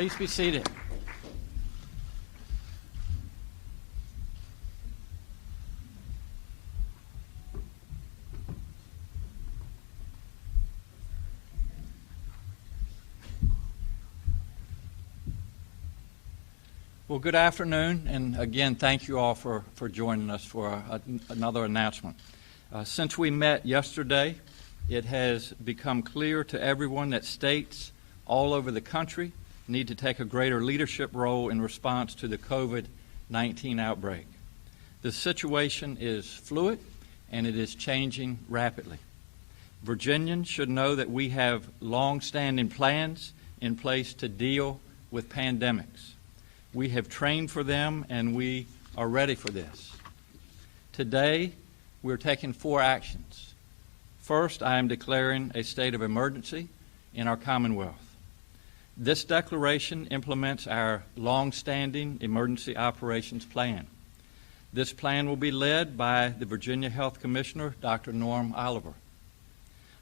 Please be seated. Well, good afternoon, and again, thank you all for joining us for another announcement. Since we met yesterday, it has become clear to everyone that states all over the country need to take a greater leadership role in response to the COVID-19 outbreak. The situation is fluid, and it is changing rapidly. Virginians should know that we have long-standing plans in place to deal with pandemics. We have trained for them, and we are ready for this. Today, we're taking 4 actions. First, I am declaring a state of emergency in our Commonwealth. This declaration implements our long-standing emergency operations plan. This plan will be led by the Virginia Health Commissioner, Dr. Norm Oliver.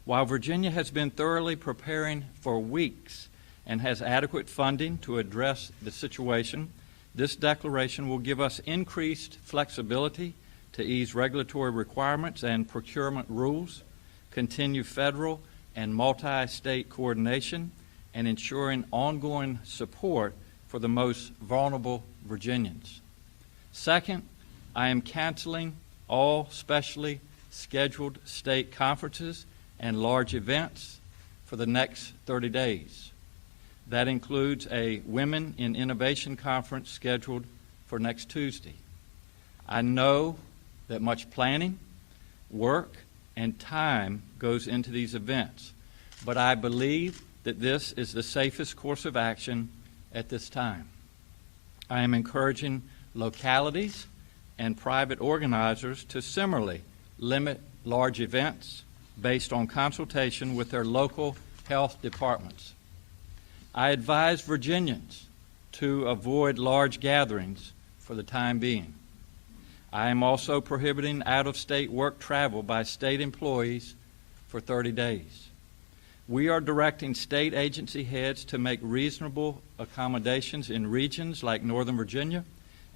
While Virginia has been thoroughly preparing for weeks and has adequate funding to address the situation, this declaration will give us increased flexibility to ease regulatory requirements and procurement rules, continue federal and multi-state coordination, and ensuring ongoing support for the most vulnerable Virginians. Second, I am canceling all specially scheduled state conferences and large events for the next 30 days. That includes a Women in Innovation Conference scheduled for next Tuesday. I know that much planning, work, and time goes into these events, but I believe that this is the safest course of action at this time. I am encouraging localities and private organizers to similarly limit large events based on consultation with their local health departments. I advise Virginians to avoid large gatherings for the time being. I am also prohibiting out-of-state work travel by state employees for 30 days. We are directing state agency heads to make reasonable accommodations in regions like Northern Virginia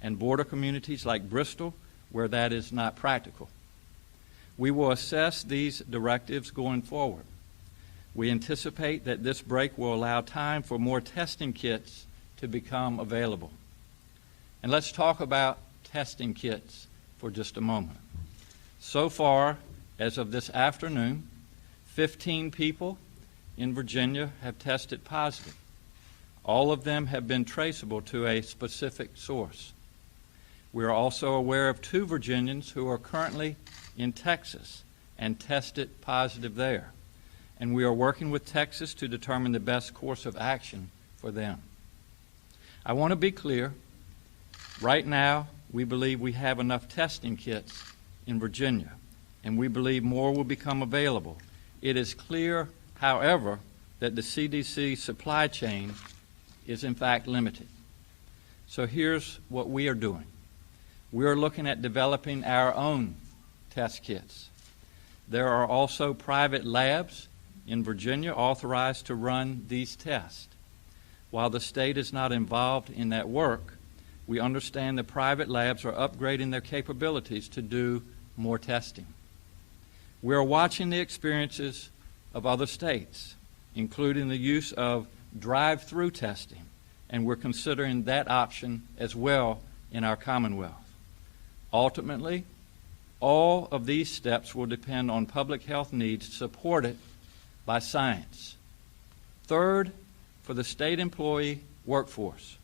and border communities like Bristol, where that is not practical. We will assess these directives going forward. We anticipate that this break will allow time for more testing kits to become available. And let's talk about testing kits for just a moment. So far, as of this afternoon, 15 people in Virginia have tested positive. All of them have been traceable to a specific source. We are also aware of 2 Virginians who are currently in Texas and tested positive there. And we are working with Texas to determine the best course of action for them. I want to be clear. Right now, we believe we have enough testing kits in Virginia, and we believe more will become available. It is clear, however, that the CDC supply chain is in fact limited. So here's what we are doing. We are looking at developing our own test kits. There are also private labs in Virginia authorized to run these tests. While the state is not involved in that work, we understand the private labs are upgrading their capabilities to do more testing. We are watching the experiences of other states, including the use of drive-through testing, and we're considering that option as well in our Commonwealth. Ultimately, all of these steps will depend on public health needs supported by science. Third, for the state employee workforce,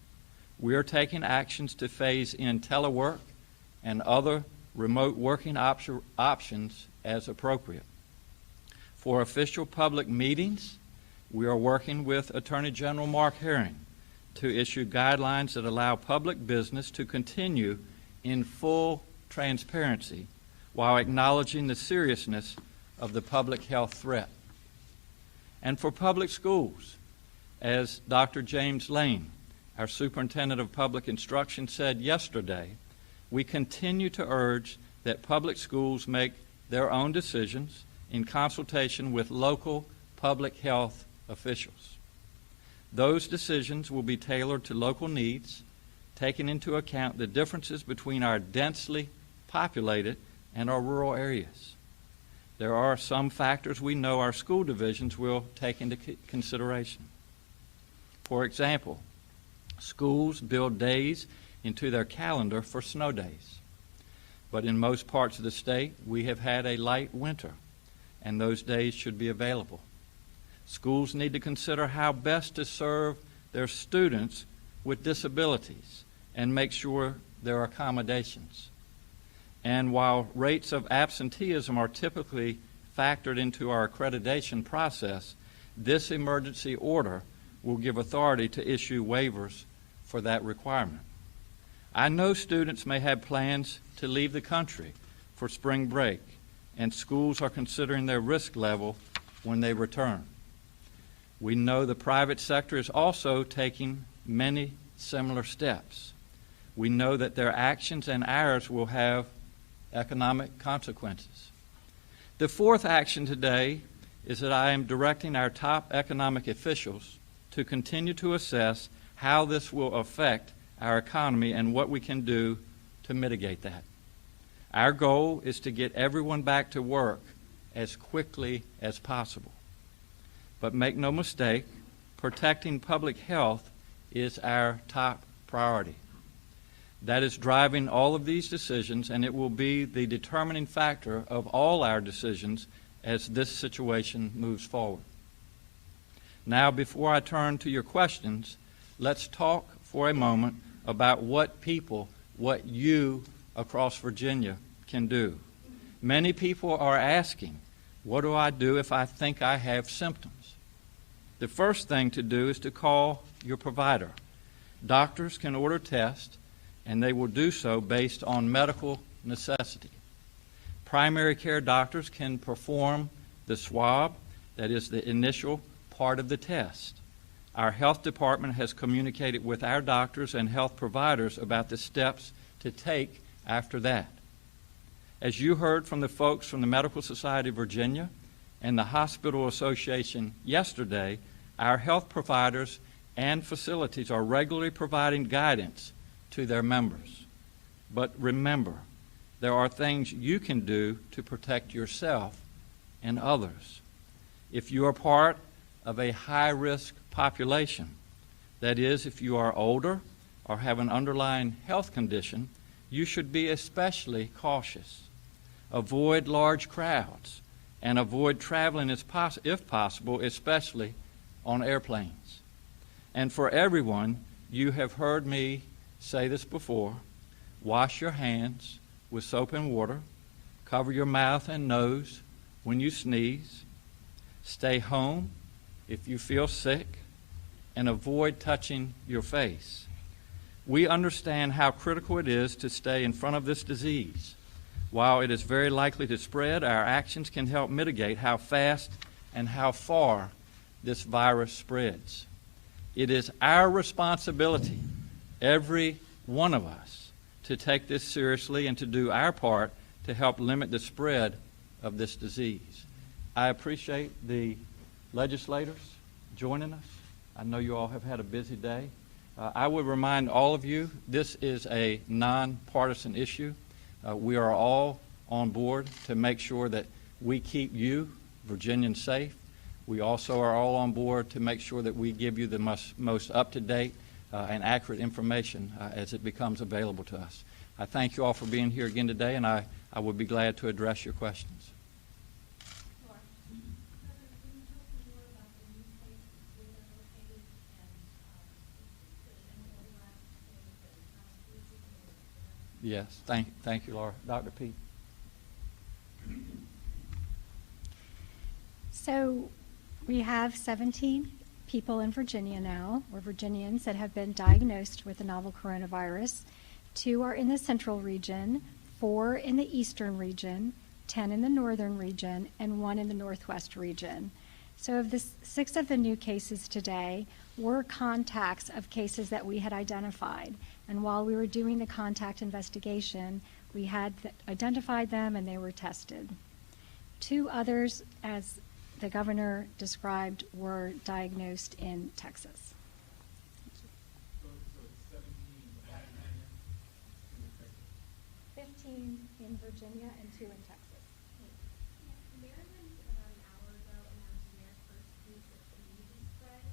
we are taking actions to phase in telework and other remote working options as appropriate. For official public meetings, we are working with Attorney General Mark Herring to issue guidelines that allow public business to continue in full transparency while acknowledging the seriousness of the public health threat. And for public schools, as Dr. James Lane, our Superintendent of Public Instruction, said yesterday, we continue to urge that public schools make their own decisions in consultation with local public health officials. Those decisions will be tailored to local needs, taking into account the differences between our densely populated and our rural areas. There are some factors we know our school divisions will take into consideration. For example, schools build days into their calendar for snow days. But in most parts of the state, we have had a light winter, and those days should be available. Schools need to consider how best to serve their students with disabilities and make sure there are accommodations. And while rates of absenteeism are typically factored into our accreditation process, this emergency order will give authority to issue waivers for that requirement. I know students may have plans to leave the country for spring break, and schools are considering their risk level when they return. We know the private sector is also taking many similar steps. We know that their actions and ours will have economic consequences. The fourth action today is that I am directing our top economic officials to continue to assess how this will affect our economy and what we can do to mitigate that. Our goal is to get everyone back to work as quickly as possible. But make no mistake, protecting public health is our top priority. That is driving all of these decisions, and it will be the determining factor of all our decisions as this situation moves forward. Now, before I turn to your questions, let's talk for a moment about what you across Virginia can do. Many people are asking, what do I do if I think I have symptoms? The first thing to do is to call your provider. Doctors can order tests, and they will do so based on medical necessity. Primary care doctors can perform the swab, that is the initial part of the test. Our health department has communicated with our doctors and health providers about the steps to take after that. As you heard from the folks from the Medical Society of Virginia and the Hospital Association yesterday, our health providers and facilities are regularly providing guidance to their members. But remember, there are things you can do to protect yourself and others. If you are part of a high-risk population, that is, if you are older or have an underlying health condition, you should be especially cautious. Avoid large crowds and avoid traveling if possible, especially on airplanes. And for everyone, you have heard me say this before, wash your hands with soap and water, cover your mouth and nose when you sneeze, stay home if you feel sick, and avoid touching your face. We understand how critical it is to stay in front of this disease. While it is very likely to spread, our actions can help mitigate how fast and how far this virus spreads. It is our responsibility, every one of us, to take this seriously and to do our part to help limit the spread of this disease. I appreciate the legislators joining us. I know you all have had a busy day. I would remind all of you, this is a nonpartisan issue. We are all on board to make sure that we keep you, Virginians, safe. We also are all on board to make sure that we give you the most up-to-date and accurate information as it becomes available to us. I thank you all for being here again today, and I would be glad to address your questions. Yes, thank you, Laura. Dr. Pete. So we have 17 people in Virginia now, or Virginians, that have been diagnosed with the novel coronavirus. 2 are in the central region, 4 in the eastern region, 10 in the northern region, and 1 in the northwest region. So of the 6 of the new cases today were contacts of cases that we had identified. And while we were doing the contact investigation, we had identified them and they were tested. 2 others, as the governor described, were diagnosed in Texas. in Virginia and 2 in Texas. Maryland, about an hour ago, announced their first case of community spread.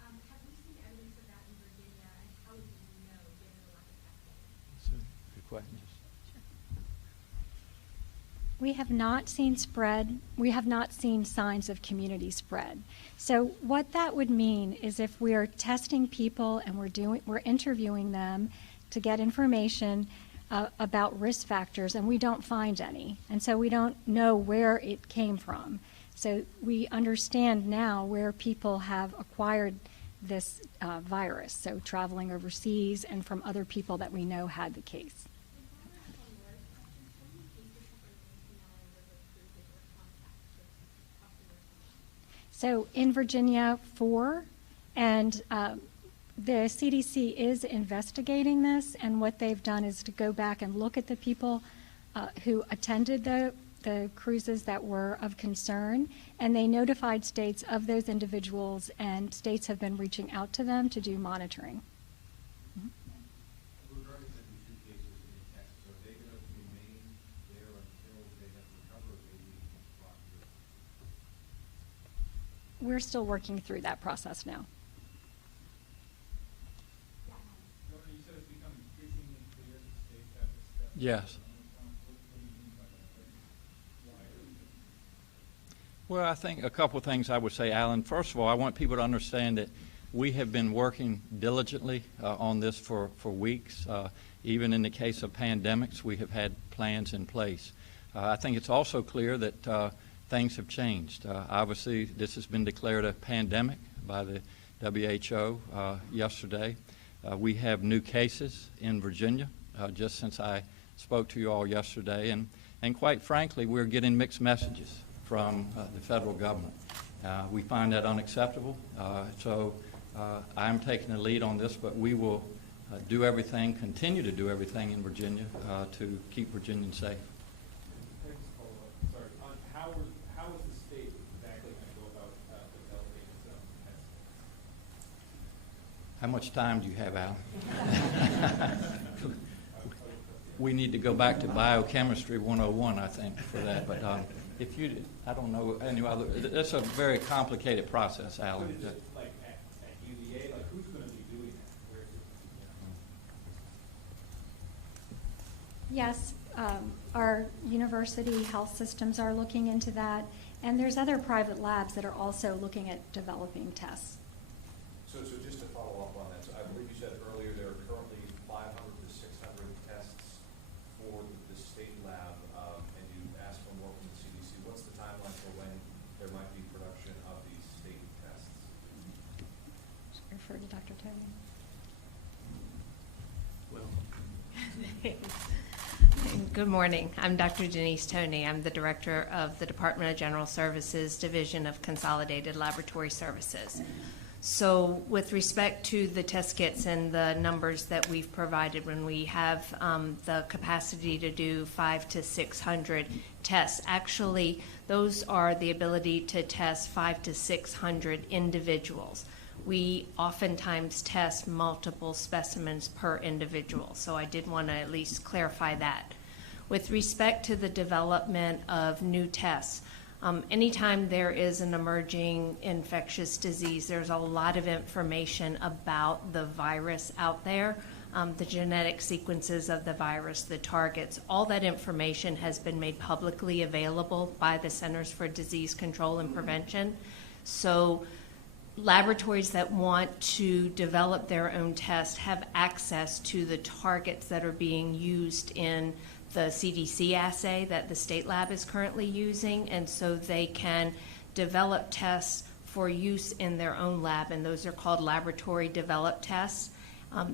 Have we seen evidence of that in Virginia, and how would we know, given the lack of testing? Good question. We have not seen spread. We have not seen signs of community spread. So what that would mean is if we are testing people and we're interviewing them to get information about risk factors, and we don't find any, and so we don't know where it came from. So we understand now where people have acquired this virus, so traveling overseas and from other people that we know had the case. So in Virginia, 4, and the CDC is investigating this, and what they've done is to go back and look at the people who attended the cruises that were of concern, and they notified states of those individuals, and states have been reaching out to them to do monitoring. Regarding the 2 cases in Texas, are they going to remain there until they have recovered, or they leave Rockville? We're still working through that process now. You said it's becoming increasingly clear that states have to step up. Yes. What do you mean by that? Why are we doing that? Well, I think a couple of things I would say, Alan. First of all, I want people to understand that we have been working diligently on this for weeks. Even in the case of pandemics, we have had plans in place. I think it's also clear that things have changed. Obviously, this has been declared a pandemic by the WHO yesterday. We have new cases in Virginia just since I spoke to you all yesterday, and quite frankly, we're getting mixed messages from the federal government. We find that unacceptable, so I'm taking the lead on this, but we will do everything, continue to do everything in Virginia to keep Virginians safe. Thanks, follow-up. Sorry. How is the state exactly going to go about developing its own testing? How much time do you have, Al? We need to go back to biochemistry 101, I think, for that. But if you, I don't know any other. It's a very complicated process, Alan. Just like at UVA, like who's going to be doing that? Where is it? Yes, our university health systems are looking into that, and there's other private labs that are also looking at developing tests. So just to follow up on that, so I believe you said earlier there are currently 500 to 600 tests for the state lab, and you asked for more from the CDC. What's the timeline for when there might be production of these state tests? Refer to Dr. Tony. Good morning. I'm Dr. Denise Toney. I'm the Director of the Department of General Services Division of Consolidated Laboratory Services. So with respect to the test kits and the numbers that we've provided, when we have the capacity to do 500 to 600 tests, actually those are the ability to test 500 to 600 individuals. We oftentimes test multiple specimens per individual, so I did want to at least clarify that. With respect to the development of new tests, anytime there is an emerging infectious disease, there's a lot of information about the virus out there, the genetic sequences of the virus, the targets. All that information has been made publicly available by the Centers for Disease Control and Prevention. So laboratories that want to develop their own tests have access to the targets that are being used in the CDC assay that the state lab is currently using, and so they can develop tests for use in their own lab, and those are called laboratory developed tests.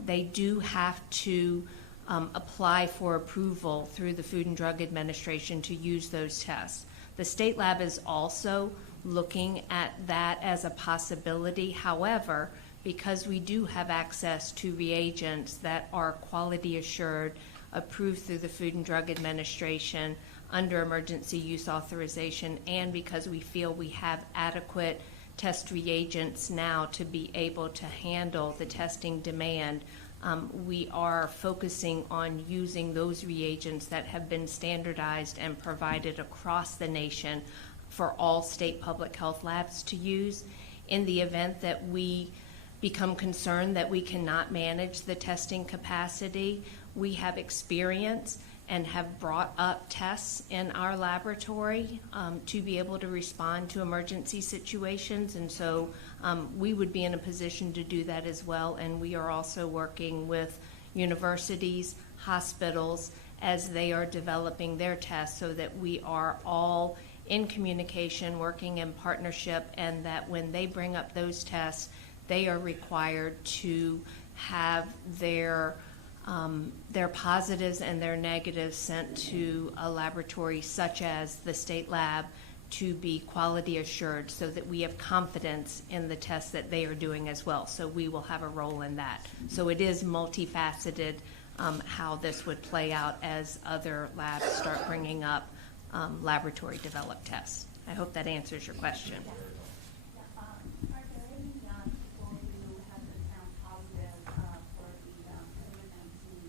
They do have to apply for approval through the Food and Drug Administration to use those tests. The state lab is also looking at that as a possibility. However, because we do have access to reagents that are quality assured, approved through the Food and Drug Administration under emergency use authorization, and because we feel we have adequate test reagents now to be able to handle the testing demand, we are focusing on using those reagents that have been standardized and provided across the nation for all state public health labs to use. In the event that we become concerned that we cannot manage the testing capacity, we have experience and have brought up tests in our laboratory to be able to respond to emergency situations. And so we would be in a position to do that as well. And we are also working with universities, hospitals, as they are developing their tests, so that we are all in communication, working in partnership, and that when they bring up those tests, they are required to have their positives and their negatives sent to a laboratory such as the state lab to be quality assured, so that we have confidence in the tests that they are doing as well. So we will have a role in that. So it is multifaceted how this would play out as other labs start bringing up laboratory developed tests. I hope that answers your question. Are there any people who have been found positive for the COVID-19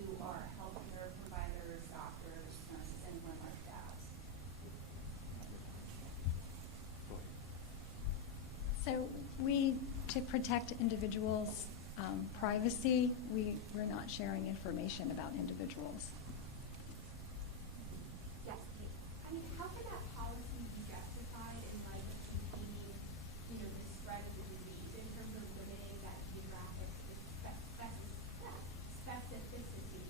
who are healthcare providers, doctors, nurses, anyone like that? So to protect individuals' privacy, we're not sharing information about individuals. Yes, Kate. I mean, how can that policy be justified in light of containing, the spread of the disease in terms of limiting that geographic specificity?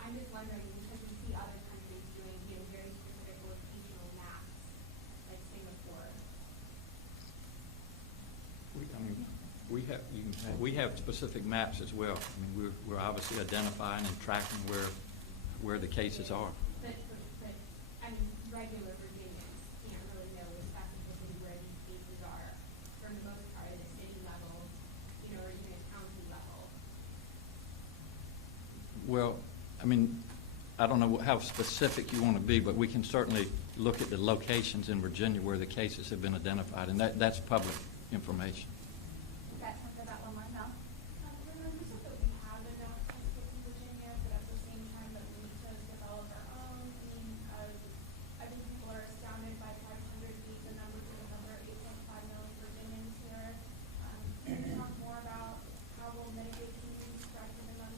I'm just wondering, because we see other countries doing, very specific locational maps, like Singapore. We have specific maps as well. I mean, we're obviously identifying and tracking where the cases are. But I mean, regular Virginians can't really know specifically where these cases are for the most part at a city level, or even a county level. Well, I mean, I don't know how specific you want to be, but we can certainly look at the locations in Virginia where the cases have been identified, and that's public information. Is that something that one might know? Remember, you said that we have enough test kits in Virginia, but at the same time that we need to develop our own. I think people are astounded by 500 being the number to the number 8.5 million Virginians here. Can you talk more about how we'll mitigate the spread of the number?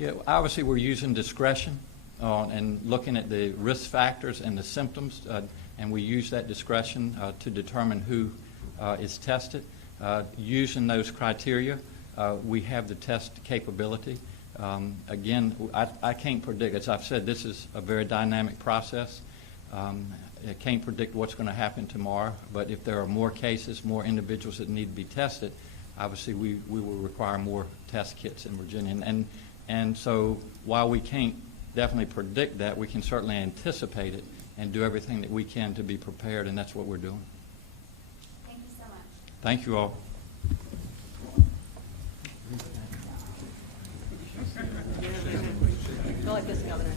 Yeah, obviously we're using discretion and looking at the risk factors and the symptoms, and we use that discretion to determine who is tested. Using those criteria, we have the test capability. Again, I can't predict. As I've said, this is a very dynamic process. I can't predict what's going to happen tomorrow, but if there are more cases, more individuals that need to be tested, obviously we will require more test kits in Virginia. And so while we can't definitely predict that, we can certainly anticipate it and do everything that we can to be prepared, and that's what we're doing. Thank you so much. Thank you all. Go like this, Governor.